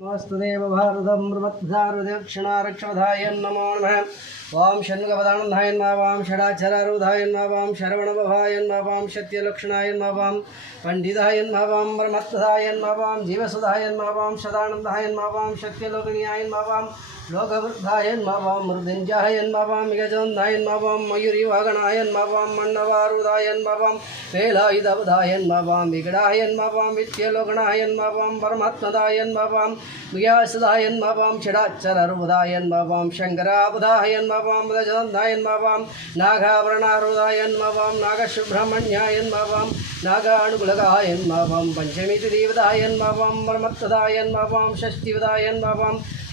वास्तुदेव भारतं मृमत्धारुदक्षिणारक्षवधाय नमो नमः। వాం షణ్ముఖపదానందాయన్మా వాం షడాచరారూఢాయన్మా వాం శరవణభాయన్మా వాం శత్యలక్షణాయన్మా వాం పండితాయన్మా వాం బ్రహ్మత్వదాయన్మా వాం జీవసుధాయన్మా వాం సదానందాయన్మా వాం శత్యలోకనీయాయన్మా వాం లోకవృద్ధాయన్మా వాం మృదంజాయన్మా వాం యజంధాయన్మా వాం మయూరివాగణాయన్మా వాం మన్నవారుదాయన్మా వాం వేలాయుధబుధాయన్మా వాం విగడాయన్మా వాం విత్యలోకణాయన్మా వాం పరమాత్మదాయన్మా వాం వియాసుదాయన్మా వాం షడాచరరుబుధాయన్మా వాం శంకరాబుధాయన్మా மாவாம் கஜதந்தாயன்மாவாம் நாகாபரணாரோதாயன்மாவாம் நாகசுப்பிரமணியாயன்மாவாம் நாகானுகுலகாயன்மாவாம் பஞ்சமி திதீவதாயன்மாவாம் மரமத்ததாயன்மாவாம் ஷஷ்டிவதாயன்மாவாம்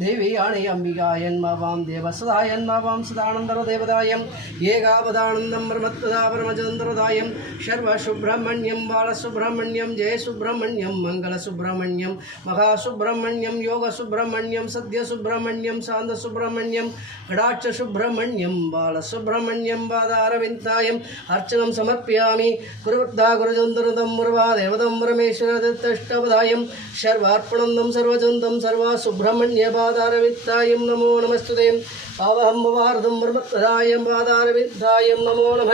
தேவி யானை அம்பிகாயன் மாவாம் தேவசதாயன் மாவாம் சதானந்தர தேவதாயம் ஏகாவதானந்தம் பிரமத்வதா பிரமச்சந்திரதாயம் சர்வ சுப்பிரமணியம் பாலசுப்பிரமணியம் ஜெய சுப்பிரமணியம் மங்கள சுப்பிரமணியம் மகா சுப்பிரமணியம் யோக சுப்பிரமணியம் சத்ய சுப்பிரமணியம் சாந்த சுப்பிரமணியம் கடாட்ச சுப்பிரமணியம் பாலசுப்பிரமணியம் பாதாரவிந்தாயம் அர்ச்சனம் சமர்ப்பியாமி குருவர்த்தா குருஜந்தருதம் முருவா தேவதம் பரமேஸ்வர பரமேஸ்வரதிஷ்டபதாயம் சர்வார்ப்பணந்தம் சர்வஜந்தம் சர்வா சுப்பிரமணிய பாதாரவித்தாயம் நமோ நமஸ்துதயம் பாவஹம்பவார்தம் பிரமத்பதாயம் பாதாரவித்தாயம் நமோ நம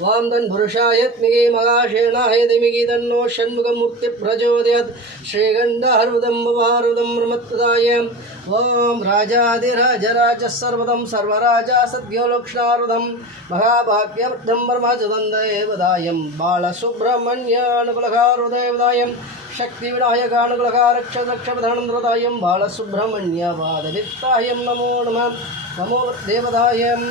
வாந்தன் புருஷாயத்மிகே மகாஷேணாய திமிகி தன்னோ ஷண்முகமூர்த்தி பிரஜோதயத் ஸ்ரீகண்டஹருதம் பவாருதம் பிரமத்பதாயம் ஓம் ராஜாதிராஜராஜ சர்வதம் சர்வராஜா சத்யோலக்ஷ்ணாருதம் மகாபாகியவர்தம் பிரமஜதந்தேவதாயம் பாலசுப்ரமணியானுகுலகாருதேவதாயம் சக்தி விநாயகானுகுலகாரக்ஷதக்ஷபதானந்தாயம் பாலசுப்ரமணிய பாதவித்தாயம் நமோ நம நமோ தேவதாயம்